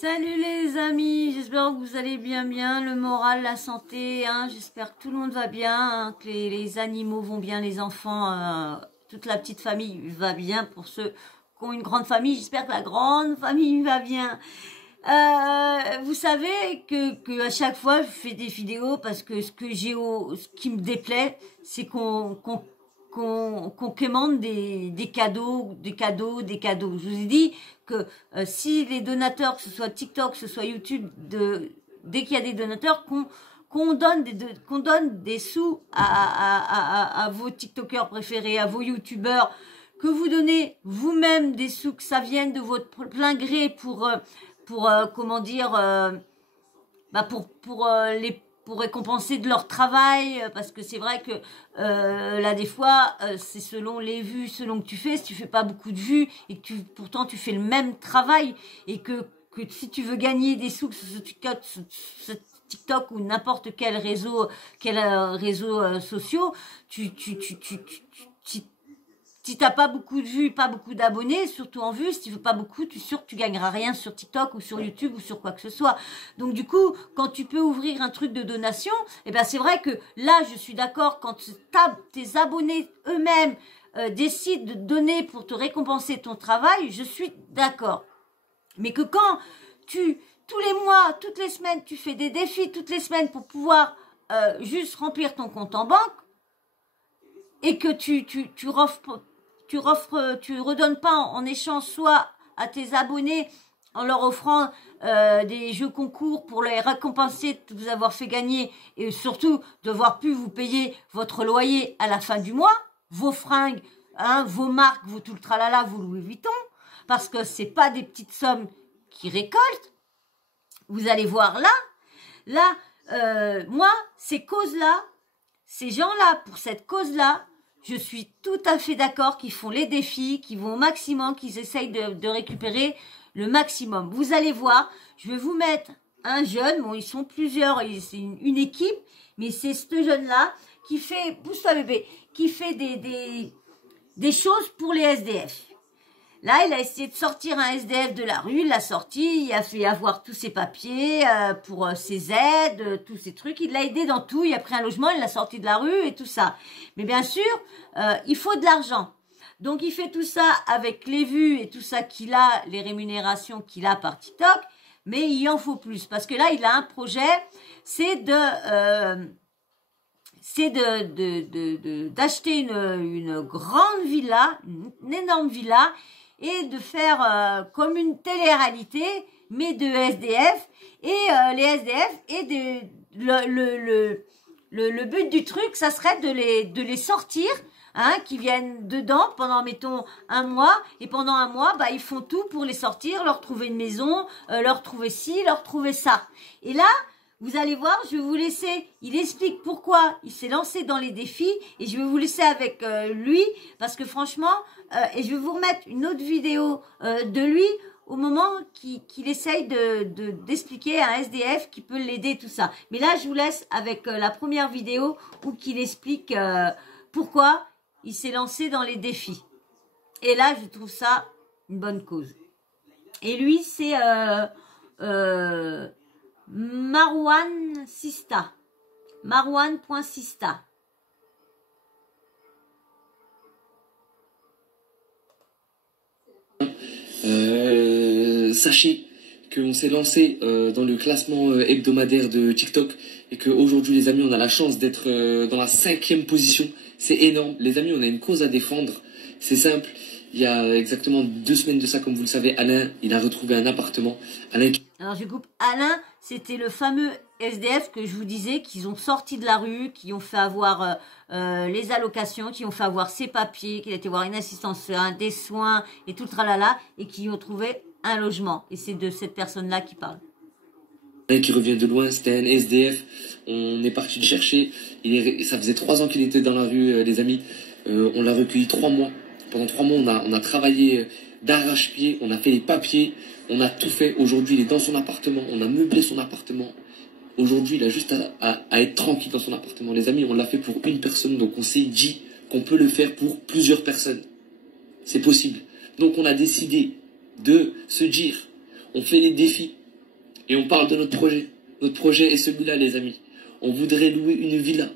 Salut les amis, j'espère que vous allez bien, le moral, la santé, j'espère que tout le monde va bien, que les animaux vont bien, les enfants, toute la petite famille va bien. Pour ceux qui ont une grande famille, j'espère que la grande famille va bien. Vous savez que à chaque fois je fais des vidéos parce que ce qui me déplaît, c'est qu'on commande des cadeaux. Je vous ai dit que si les donateurs, que ce soit TikTok, que ce soit YouTube, dès qu'il y a des donateurs, qu'on donne des sous à vos TikTokers préférés, à vos YouTubeurs, que vous donnez vous-même des sous, que ça vienne de votre plein gré pour comment dire, pour récompenser de leur travail, parce que c'est vrai que là des fois c'est selon les vues, selon que tu fais. Si tu fais pas beaucoup de vues et que pourtant tu fais le même travail, et que si tu veux gagner des sous, que ce TikTok ou n'importe quel réseau sociaux, si t'as pas beaucoup de vues, pas beaucoup d'abonnés, surtout en vues, si tu veux pas beaucoup, tu es sûr que tu gagneras rien sur TikTok ou sur YouTube ou sur quoi que ce soit. Donc du coup, quand tu peux ouvrir un truc de donation, eh ben c'est vrai que là, je suis d'accord, quand tes abonnés eux-mêmes décident de donner pour te récompenser ton travail, je suis d'accord. Mais que quand tous les mois, toutes les semaines, tu fais des défis toutes les semaines pour pouvoir juste remplir ton compte en banque, et que tu redonnes pas en échange, soit à tes abonnés en leur offrant des jeux concours pour les récompenser de vous avoir fait gagner, et surtout devoir plus vous payer votre loyer à la fin du mois, vos fringues, vos marques, vos tout le tralala, vos Louis Vuitton, parce que c'est pas des petites sommes qui récoltent. Vous allez voir là, moi, ces causes-là, ces gens-là, pour cette cause-là, je suis tout à fait d'accord qu'ils font les défis, qu'ils vont au maximum, qu'ils essayent de récupérer le maximum. Vous allez voir, je vais vous mettre un jeune, bon, ils sont plusieurs, c'est une équipe, mais c'est ce jeune-là qui fait, pousse-toi bébé, qui fait des choses pour les SDF. Là, il a essayé de sortir un SDF de la rue, il l'a sorti, il a fait avoir tous ses papiers pour ses aides, tous ces trucs. Il l'a aidé dans tout, il a pris un logement, il l'a sorti de la rue et tout ça. Mais bien sûr, il faut de l'argent. Donc, il fait tout ça avec les vues et tout ça qu'il a, les rémunérations qu'il a par TikTok, mais il en faut plus. Parce que là, il a un projet, c'est d'acheter une grande villa, une énorme villa, et de faire comme une télé-réalité, mais de SDF, et les SDF, et le but du truc, ça serait de les sortir, qui viennent dedans pendant, mettons, un mois, et pendant un mois, bah, ils font tout pour les sortir, leur trouver une maison, leur trouver ci, leur trouver ça. Et là, vous allez voir, je vais vous laisser, il explique pourquoi il s'est lancé dans les défis, et je vais vous laisser avec lui, parce que franchement, et je vais vous remettre une autre vidéo de lui, au moment qu'il essaye d'expliquer à un SDF qui peut l'aider, tout ça. Mais là, je vous laisse avec la première vidéo où qu'il explique pourquoi il s'est lancé dans les défis. Et là, je trouve ça une bonne cause. Et lui, c'est Marwan Sista. Marwan.sista. Sachez qu'on s'est lancé dans le classement hebdomadaire de TikTok, et qu'aujourd'hui, les amis, on a la chance d'être dans la 5e position. C'est énorme. Les amis, on a une cause à défendre. C'est simple. Il y a exactement 2 semaines de ça, comme vous le savez, Alain, il a retrouvé un appartement. Alors je coupe. Alain, c'était le fameux SDF que je vous disais, qu'ils ont sorti de la rue, qui ont fait avoir les allocations, qui ont fait avoir ses papiers, qui a été voir une assistance, des soins et tout le tralala, et qui ont trouvé un logement. Et c'est de cette personne-là qui parle. Qui revient de loin, c'était un SDF. On est parti le chercher. Ça faisait 3 ans qu'il était dans la rue, les amis. On l'a recueilli 3 mois. Pendant 3 mois, on a travaillé d'arrache-pied, on a fait les papiers, on a tout fait. Aujourd'hui, il est dans son appartement, on a meublé son appartement. Aujourd'hui, il a juste à être tranquille dans son appartement. Les amis, on l'a fait pour une personne, donc on s'est dit qu'on peut le faire pour plusieurs personnes. C'est possible. Donc on a décidé de se dire, on fait les défis, Et on parle de notre projet. Notre projet est celui-là, les amis. On voudrait louer une villa.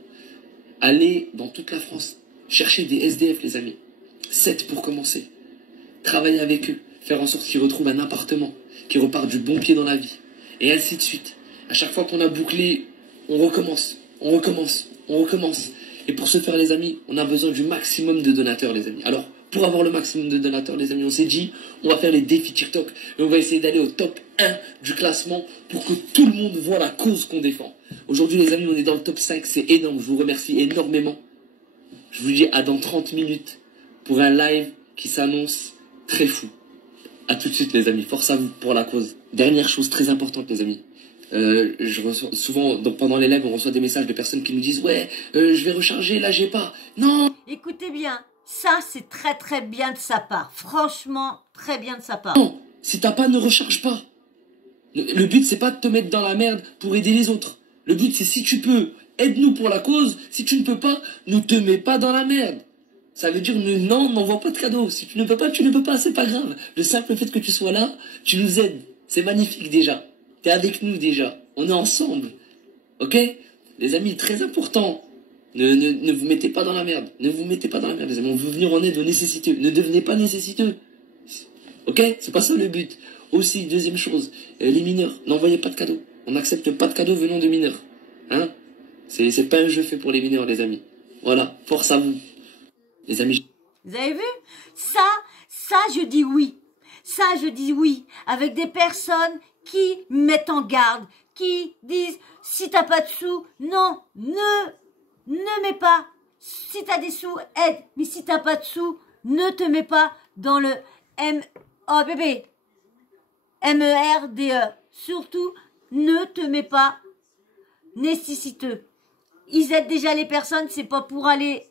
Aller dans toute la France. Chercher des SDF, les amis. 7 pour commencer. Travailler avec eux. Faire en sorte qu'ils retrouvent un appartement. Qu'ils repartent du bon pied dans la vie. Et ainsi de suite. À chaque fois qu'on a bouclé, on recommence. On recommence. On recommence. Et pour ce faire, les amis, on a besoin du maximum de donateurs, les amis. Alors, pour avoir le maximum de donateurs, les amis, on s'est dit, on va faire les défis TikTok. Et on va essayer d'aller au top 1 du classement pour que tout le monde voit la cause qu'on défend. Aujourd'hui, les amis, on est dans le top 5. C'est énorme. Je vous remercie énormément. Je vous dis à dans 30 minutes pour un live qui s'annonce très fou. À tout de suite, les amis. Force à vous pour la cause. Dernière chose très importante, les amis. Je reçois souvent, donc pendant les lives, on reçoit des messages de personnes qui nous disent « Ouais, je vais recharger, là, j'ai pas. » Non. Écoutez bien, ça, c'est très très bien de sa part. Franchement, très bien de sa part. Non, si t'as pas, ne recharge pas. Le but, c'est pas de te mettre dans la merde pour aider les autres. Le but, c'est si tu peux, aide-nous pour la cause. Si tu ne peux pas, ne te mets pas dans la merde. Ça veut dire non, n'envoie pas de cadeau. Si tu ne peux pas, tu ne peux pas, c'est pas grave. Le simple fait que tu sois là, tu nous aides. C'est magnifique déjà. T'es avec nous déjà. On est ensemble. Ok? Les amis, très important. Ne vous mettez pas dans la merde. Ne vous mettez pas dans la merde, les amis. On veut venir en aide aux nécessiteux. Ne devenez pas nécessiteux. Ok? C'est pas ça le but. Aussi, deuxième chose, les mineurs, n'envoyez pas de cadeaux. On n'accepte pas de cadeaux venant de mineurs. Hein? C'est pas un jeu fait pour les mineurs, les amis. Voilà. Force à vous. Les amis. Vous avez vu? Ça, je dis oui. Ça, je dis oui. Avec des personnes qui mettent en garde, qui disent, si t'as pas de sous, non, ne mets pas. Si t'as des sous, aide. Mais si t'as pas de sous, ne te mets pas dans le MERDE. Surtout, ne te mets pas nécessiteux. Ils aident déjà les personnes, c'est pas pour aller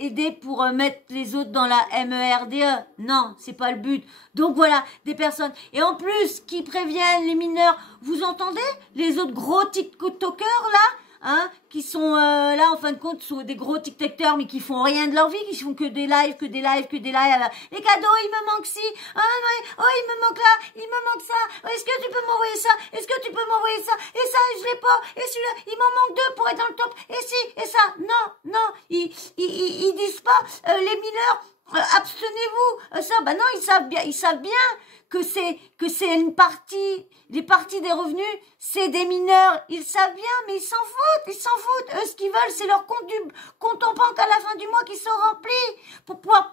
aider pour mettre les autres dans la MERDE. Non, c'est pas le but. Donc voilà, des personnes. Et en plus, qui préviennent les mineurs. Vous entendez les autres gros TikTokers là, hein, qui sont là en fin de compte sont des gros TikTokers mais qui font rien de leur vie, qui font que des lives. Les cadeaux, il me manque ci. Ah ouais, oh il me manque là, il me manque ça. Est-ce que tu peux m'envoyer ça? Est-ce que tu peux m'envoyer ça? Et ça, je l'ai pas. Et celui-là, il m'en manque 2 pour être dans le top. Et si, et ça. Non, ils disent pas les mineurs. Abstenez-vous, ça, bah non, ils savent bien que c'est une partie, les parties des revenus, c'est des mineurs, ils savent bien, mais ils s'en foutent, eux, ce qu'ils veulent, c'est leur compte en banque à la fin du mois qui sont remplis, pour pouvoir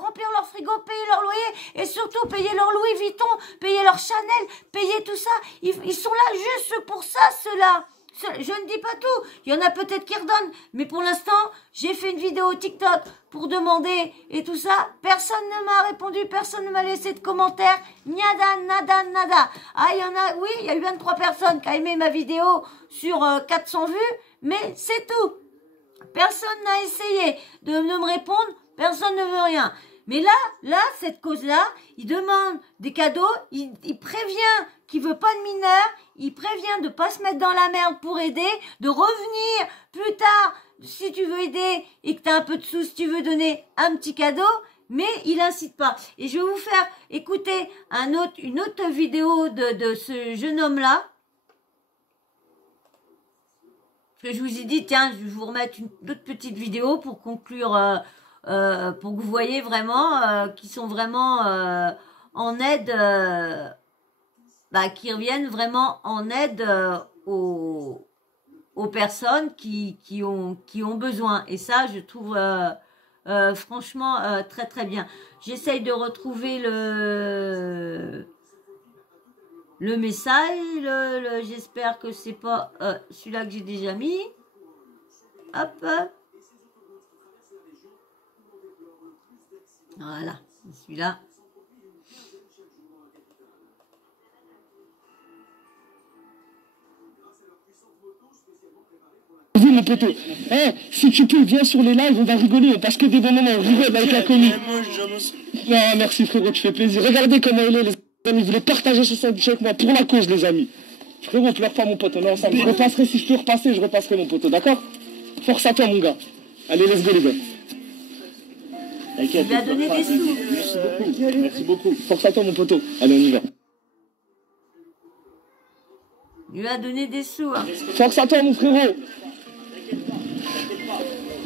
remplir leur frigo, payer leur loyer, et surtout payer leur Louis Vuitton, payer leur Chanel, payer tout ça, ils sont là juste pour ça, ceux-là. Je ne dis pas tout, il y en a peut-être qui redonnent, mais pour l'instant, j'ai fait une vidéo TikTok pour demander et tout ça. Personne ne m'a répondu, personne ne m'a laissé de commentaires, nada. Ah, il y en a, oui, il y a eu 23 personnes qui ont aimé ma vidéo sur 400 vues, mais c'est tout. Personne n'a essayé de me répondre, personne ne veut rien. Mais là, cette cause-là, il demande des cadeaux, il prévient qu'il veut pas de mineurs, il prévient de pas se mettre dans la merde pour aider, de revenir plus tard si tu veux aider et que tu as un peu de sous, si tu veux donner un petit cadeau, mais il incite pas. Et je vais vous faire écouter une autre vidéo de ce jeune homme-là. Parce que je vous ai dit, tiens, je vais vous remettre une autre petite vidéo pour conclure, pour que vous voyez vraiment qu'ils sont vraiment en aide, qui reviennent vraiment en aide aux personnes qui ont besoin. Et ça, je trouve franchement très très bien. J'essaye de retrouver le message. J'espère que c'est pas celui-là que j'ai déjà mis. Hop. Voilà, celui-là. Mon poteau, si tu peux, viens sur les lives, on va rigoler, parce que des bons moments, on rigole avec la commis. Non, merci frérot, tu fais plaisir. Regardez comment il est, les amis, vous voulez partager ce sandwich avec moi pour la cause, les amis. Frérot, pleure pas mon pote, on est ensemble. Je repasserai, si je peux repasser, je repasserai mon poteau, d'accord? Force à toi, mon gars. Allez, let's go, les gars. Il va donner des sous. Merci beaucoup. Force à toi, mon poteau. Allez, on y va. Il lui a donné des sous. Hein. Force à toi, mon frérot.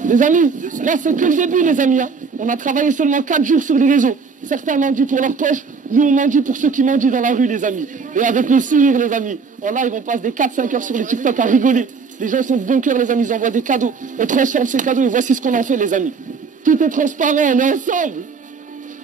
Les amis, là, c'est que le début, les amis. Hein. On a travaillé seulement 4 jours sur les réseaux. Certains mendient pour leur poche, nous, on mendie pour ceux qui mendient dans la rue, les amis. Et avec le sourire, les amis. En live, on passe des 4-5 heures sur les TikTok à rigoler. Les gens sont de bon cœur, les amis, ils envoient des cadeaux. On transforme ces cadeaux et voici ce qu'on en fait, les amis. Tout est transparent, on est ensemble.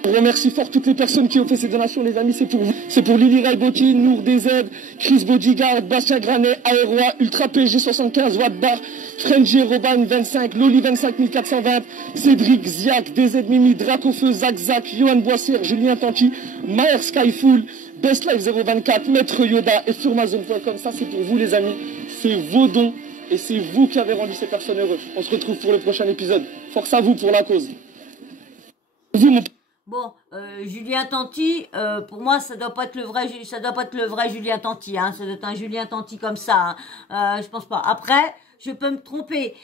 Je remercie fort toutes les personnes qui ont fait ces donations, les amis, c'est pour vous. C'est pour Lily Raiboti, Nour DZ, Chris Bodyguard, Bastien Granet, Aéroa, Ultra PG 75, Watt Bar, Frenji, Robin 25, Loli 25420, Cédric, Ziak, DZ Mimi, Dracofeu, Zach Zach, Johan Boissière, Julien Tanti, Maher Skyful, Best Life 024, Maître Yoda et Surmazone.com. Ça, c'est pour vous, les amis. C'est vos dons et c'est vous qui avez rendu ces personnes heureuses. On se retrouve pour le prochain épisode. Force à vous pour la cause. Vous, mon... Bon, Julien Tanti, pour moi, ça doit pas être le vrai Julien Tanti, hein. Ça doit être un Julien Tanti comme ça, hein. Je pense pas. Après, je peux me tromper.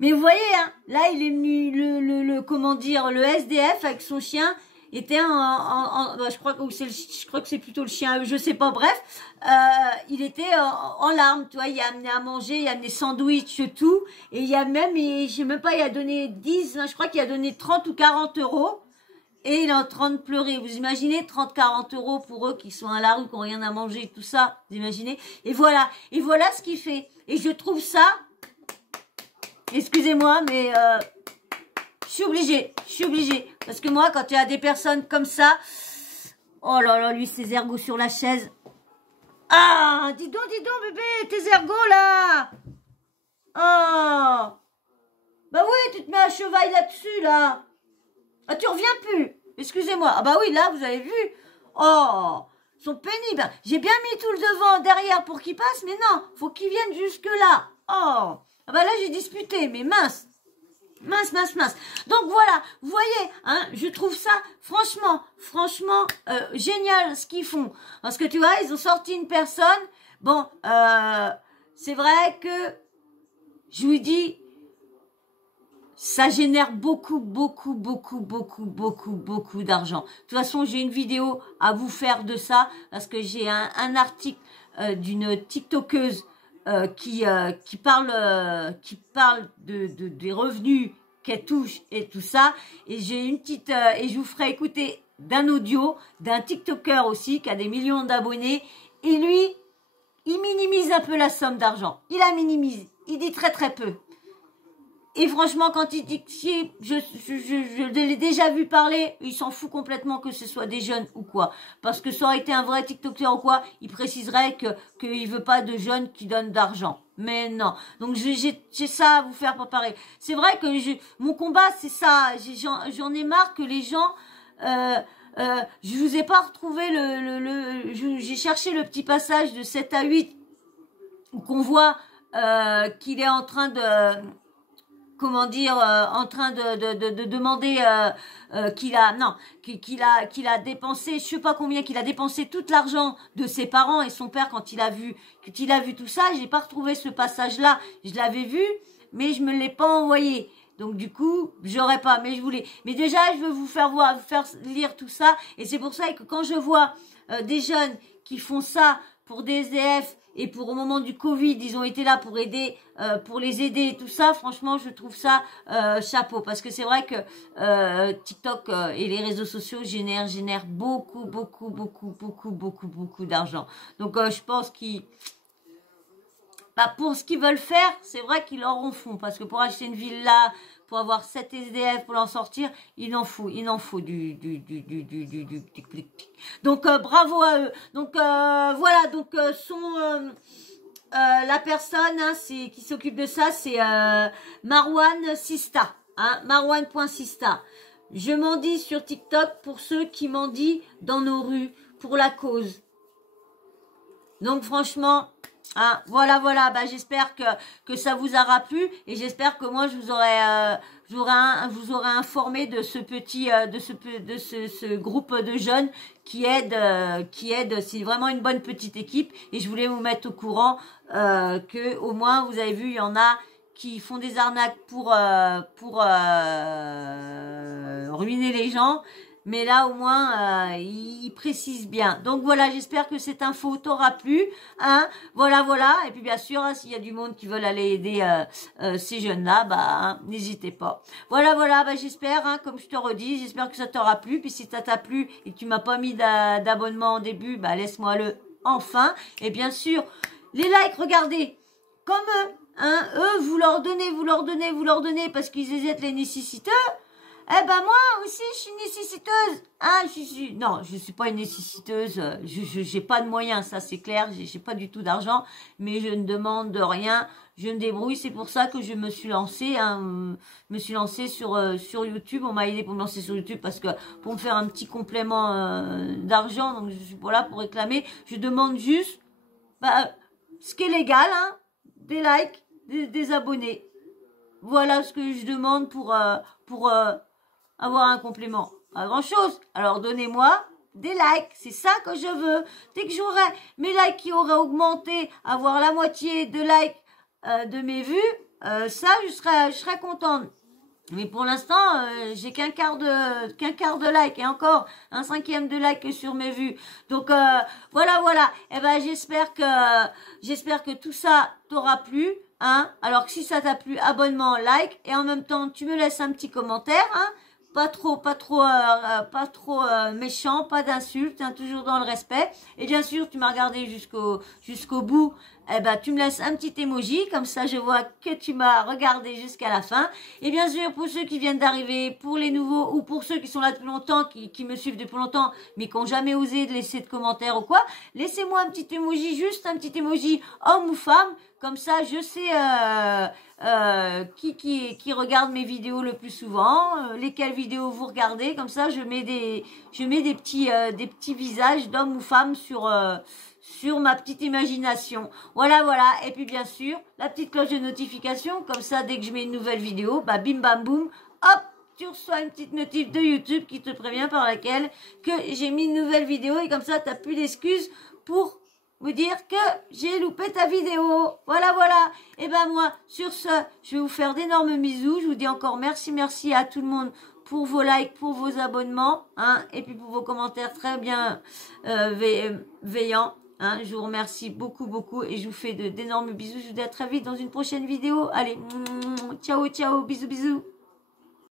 Mais vous voyez, hein, là, il est venu, le SDF avec son chien, était bah, je crois que c'est plutôt le chien, je sais pas, bref, il était en larmes, tu vois, il a amené à manger, il a amené sandwich, tout, et il y a même, je sais même pas, il a donné 10, hein, je crois qu'il a donné 30 ou 40 euros. Et il est en train de pleurer. Vous imaginez 30-40 euros pour eux qui sont à la rue, qui n'ont rien à manger, tout ça. Vous imaginez? Et voilà ce qu'il fait. Et je trouve ça, excusez-moi, mais je suis obligée. Parce que moi, quand il y a des personnes comme ça, oh là là, lui, ses ergots sur la chaise. Ah, dis donc, bébé, tes ergots, là. Oh. Bah oui, tu te mets à cheval là-dessus, là. Ah, tu reviens plus. Excusez-moi. Ah bah oui, là, vous avez vu. Oh, ils sont pénibles. J'ai bien mis tout le devant, derrière pour qu'ils passent, mais non, faut qu'ils viennent jusque-là. Oh, ah bah là, j'ai disputé, mais mince. Donc voilà, vous voyez, hein, je trouve ça franchement, génial ce qu'ils font. Parce que tu vois, ils ont sorti une personne. Bon, c'est vrai que je vous dis, ça génère beaucoup d'argent. De toute façon, j'ai une vidéo à vous faire de ça parce que j'ai un article d'une TikTokeuse qui parle des revenus qu'elle touche et tout ça. Et j'ai une petite et je vous ferai écouter d'un audio d'un TikToker aussi qui a des millions d'abonnés. Et lui, il minimise un peu la somme d'argent. Il la minimise. Il dit très peu. Et franchement, quand il dit que si, je l'ai déjà vu parler, il s'en fout complètement que ce soit des jeunes ou quoi. Parce que ça aurait été un vrai TikToker ou quoi, il préciserait qu'il veut pas de jeunes qui donnent d'argent. Mais non. Donc j'ai ça à vous faire préparer. C'est vrai que mon combat, c'est ça. J'en ai marre que les gens... je vous ai pas retrouvé j'ai cherché le petit passage de 7 à 8 où qu'on voit qu'il est en train de... comment dire, en train de demander qu'il a dépensé, je sais pas combien, qu'il a dépensé tout l'argent de ses parents et son père quand il a vu tout ça. J'ai pas retrouvé ce passage-là. Je l'avais vu, mais je me l'ai pas envoyé. Donc du coup, j'aurais pas, mais je voulais. Mais déjà, je veux vous faire lire tout ça. Et c'est pour ça que quand je vois des jeunes qui font ça pour des SDF et pour au moment du Covid, ils ont été là pour aider, pour les aider et tout ça. Franchement, je trouve ça chapeau parce que c'est vrai que TikTok et les réseaux sociaux génèrent beaucoup d'argent. Donc je pense qu'ils pour ce qu'ils veulent faire, c'est vrai qu'ils leur en font. Parce que pour acheter une villa, pour avoir 7 SDF, pour l'en sortir, il en faut du. Donc, bravo à eux. Donc, voilà. Donc, la personne hein, qui s'occupe de ça, c'est Marwan Sista. Hein, Marwan.sista. Je mendie sur TikTok pour ceux qui mendient dans nos rues, pour la cause. Donc, franchement... Ah, voilà, bah, j'espère que ça vous aura plu et j'espère que moi je vous aurai informé de ce petit ce groupe de jeunes qui aide, c'est vraiment une bonne petite équipe et je voulais vous mettre au courant que au moins vous avez vu il y en a qui font des arnaques pour ruiner les gens. Mais là, au moins, il précise bien. Donc voilà, j'espère que cette info t'aura plu. Hein, voilà, voilà. Et puis bien sûr, hein, s'il y a du monde qui veulent aller aider ces jeunes-là, bah hein, n'hésitez pas. Voilà, voilà. Bah, j'espère, hein, comme je te redis, j'espère que ça t'aura plu. Puis si ça t'a plu et que tu m'as pas mis d'abonnement au début, bah laisse-moi le enfin. Et bien sûr, les likes, regardez, comme eux, hein, eux, vous leur donnez, parce qu'ils hésitent les nécessiteux. Eh ben moi aussi je suis nécessiteuse. Ah non, je suis pas une nécessiteuse. J'ai pas de moyens, ça c'est clair. J'ai pas du tout d'argent, mais je ne demande de rien. Je me débrouille. C'est pour ça que je me suis lancée. Sur YouTube. On m'a aidé pour me lancer sur YouTube parce que pour me faire un petit complément d'argent. Donc je suis pas là pour réclamer. Je demande juste ce qui est légal, hein, des likes, des abonnés. Voilà ce que je demande pour avoir un complément. Pas grand chose. Alors donnez-moi des likes. C'est ça que je veux. Dès que j'aurai mes likes qui auraient augmenté, avoir la moitié de likes de mes vues, ça je serais contente. Mais pour l'instant, j'ai qu'un quart de like et encore un cinquième de like sur mes vues. Donc voilà, voilà. Et ben j'espère que tout ça t'aura plu. Hein. Alors que si ça t'a plu, abonnement, like et en même temps tu me laisses un petit commentaire. Hein. Pas trop méchant, pas d'insultes, hein, toujours dans le respect. Et bien sûr, tu m'as regardé jusqu'au bout. Eh ben, tu me laisses un petit emoji, comme ça je vois que tu m'as regardé jusqu'à la fin. Et bien sûr, pour ceux qui viennent d'arriver, pour les nouveaux ou pour ceux qui sont là depuis longtemps, qui me suivent depuis longtemps, mais qui n'ont jamais osé de laisser de commentaires ou quoi, laissez-moi un petit emoji, juste un petit emoji, homme ou femme. Comme ça, je sais qui regarde mes vidéos le plus souvent, lesquelles vidéos vous regardez. Comme ça, je mets des petits visages d'hommes ou femmes sur ma petite imagination. Voilà, voilà. Et puis bien sûr, la petite cloche de notification. Comme ça, dès que je mets une nouvelle vidéo, bah bim bam boum, hop, tu reçois une petite notif de YouTube qui te prévient par laquelle que j'ai mis une nouvelle vidéo. Et comme ça, t'as plus d'excuses pour vous dire que j'ai loupé ta vidéo. Voilà, voilà. Et ben moi, sur ce, je vais vous faire d'énormes bisous. Je vous dis encore merci à tout le monde pour vos likes, pour vos abonnements, hein, et puis pour vos commentaires très bien veillants. Hein, je vous remercie beaucoup et je vous fais d'énormes bisous. Je vous dis à très vite dans une prochaine vidéo. Allez, ciao, ciao, bisous.